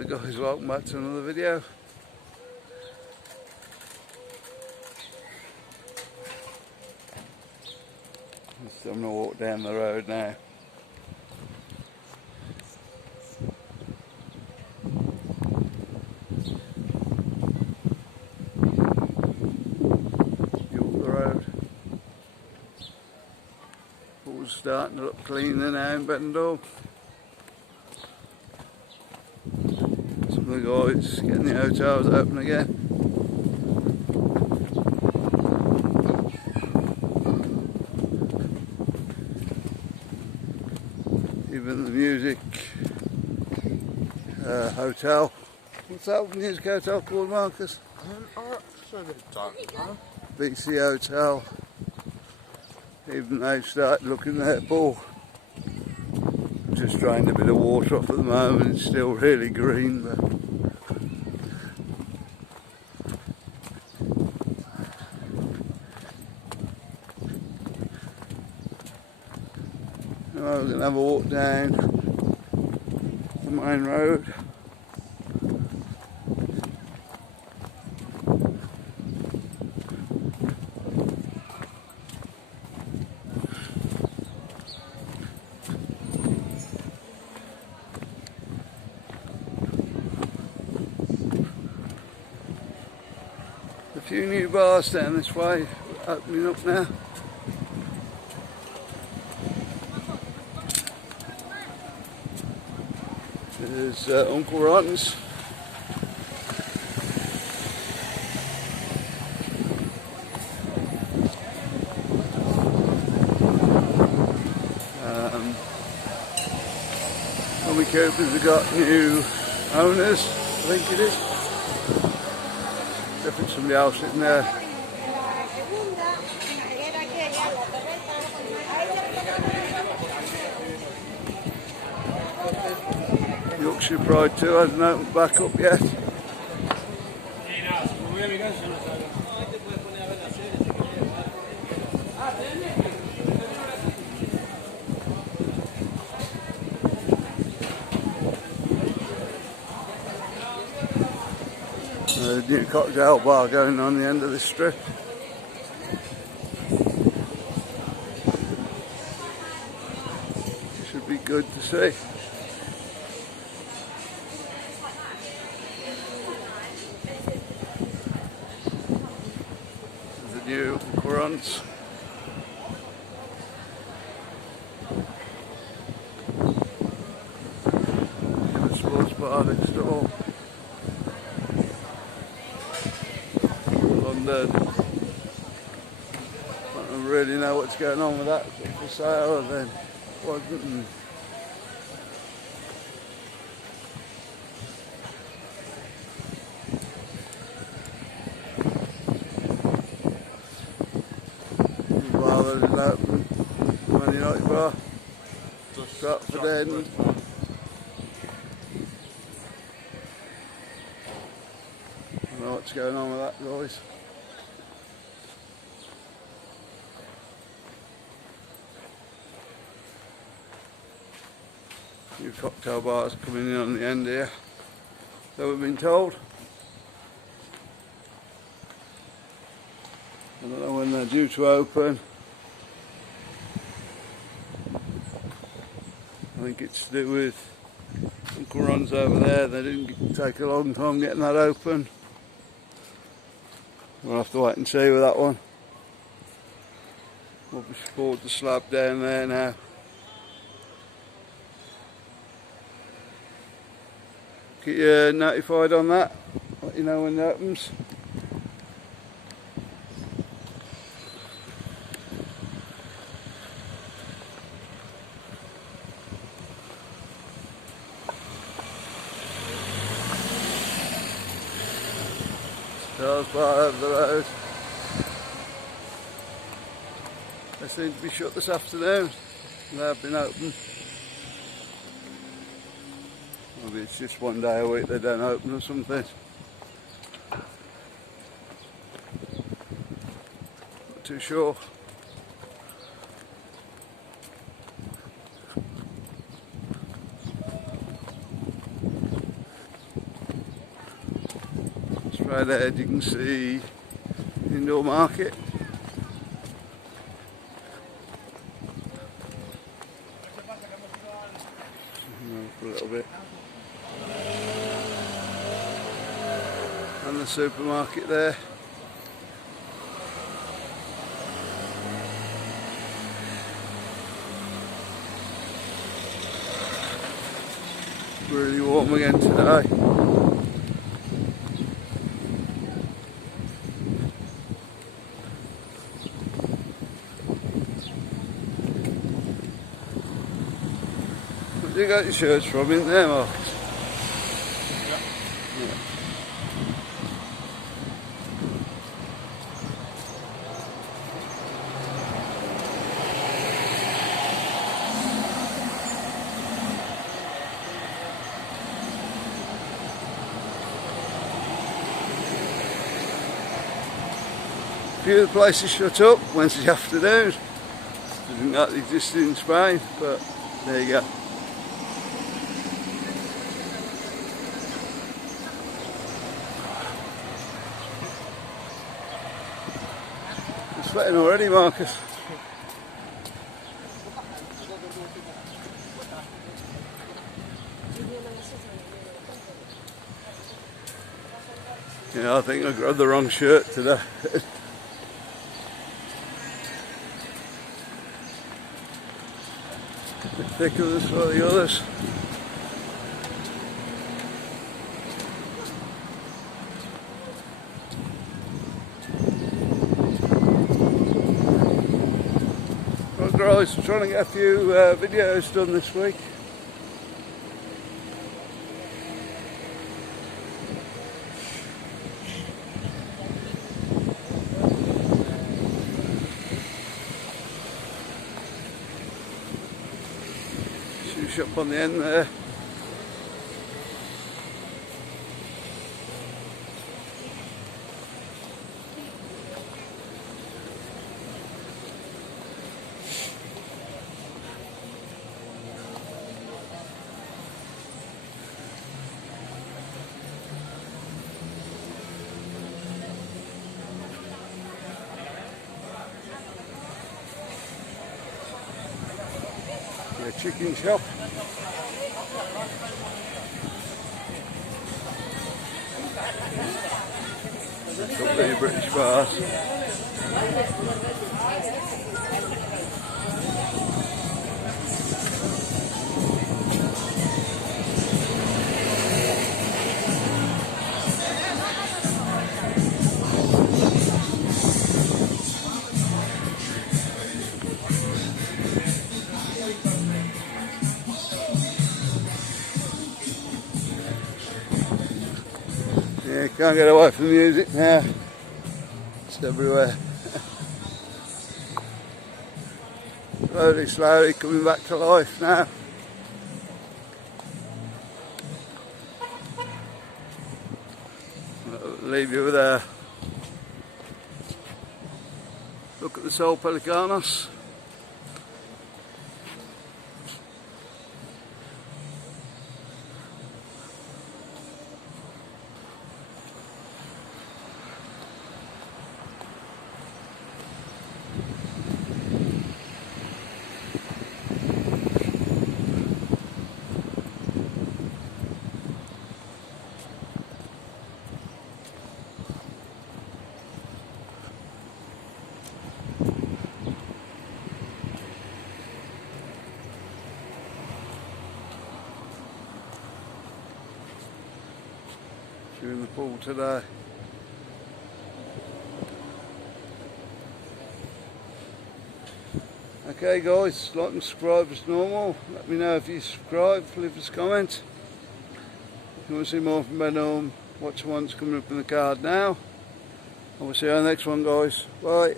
Hi guys, welcome back to another video. I'm going to walk down the road now. Up the road. All's starting to look cleaner now in Benidorm. Some of the guys getting the hotels open again. Even the music hotel. What's that music hotel called, Marcus? BC Hotel. Even they've started looking their pool. Just drained a bit of water off at the moment. It's still really green, but we're going to have a walk down the main road. A few new bars down this way opening up now. There's Uncle Ron's. Tommy Coopers have got new owners, I think it is. Definitely somebody else sitting there. Yorkshire Pride 2 hasn't opened back up yet. There's a new cocktail bar going on the end of the strip. Should be good to see. There's the new Corons. The sports bar next door. London. I don't really know what's going on with that. Is it for sale or then wasn't? Bar that is open. Man United bar. Stratford End. I don't know what's going on with that, guys. New cocktail bars coming in on the end here, so we've been told. I don't know when they're due to open. I think it's to do with Uncle Ron's over there. They didn't take a long time getting that open. We'll have to wait and see with that one. We'll be poured the slab down there now. Get you notified on that, let you know when it opens. Stars bar over the road. They seem to be shut this afternoon. They've been open. Maybe it's just one day a week they don't open or something. Not too sure. Straight ahead you can see indoor market. A little bit. And the supermarket there. Really warm again today. Where do you got your shirts from in there, Mark? Yeah. A few of the places shut up Wednesday afternoon. Doesn't that exist in Spain, but there you go. It's sweating already, Marcus. Yeah, I think I grabbed the wrong shirt today. Thicker than some of the others. Right guys, I'm trying to get a few videos done this week. Up on the end there. Yeah, chicken shop. Couple of British bars. Yeah, can't get away from the music now. It's everywhere. Slowly coming back to life now. I'll leave you with a look at the Sol Pelicanos. You're in the pool today. Okay guys, like and subscribe as normal. Let me know if you subscribe, leave us a comment. If you want to see more from Benidorm, watch the ones coming up in the card now. And we'll see you on the next one guys. Bye.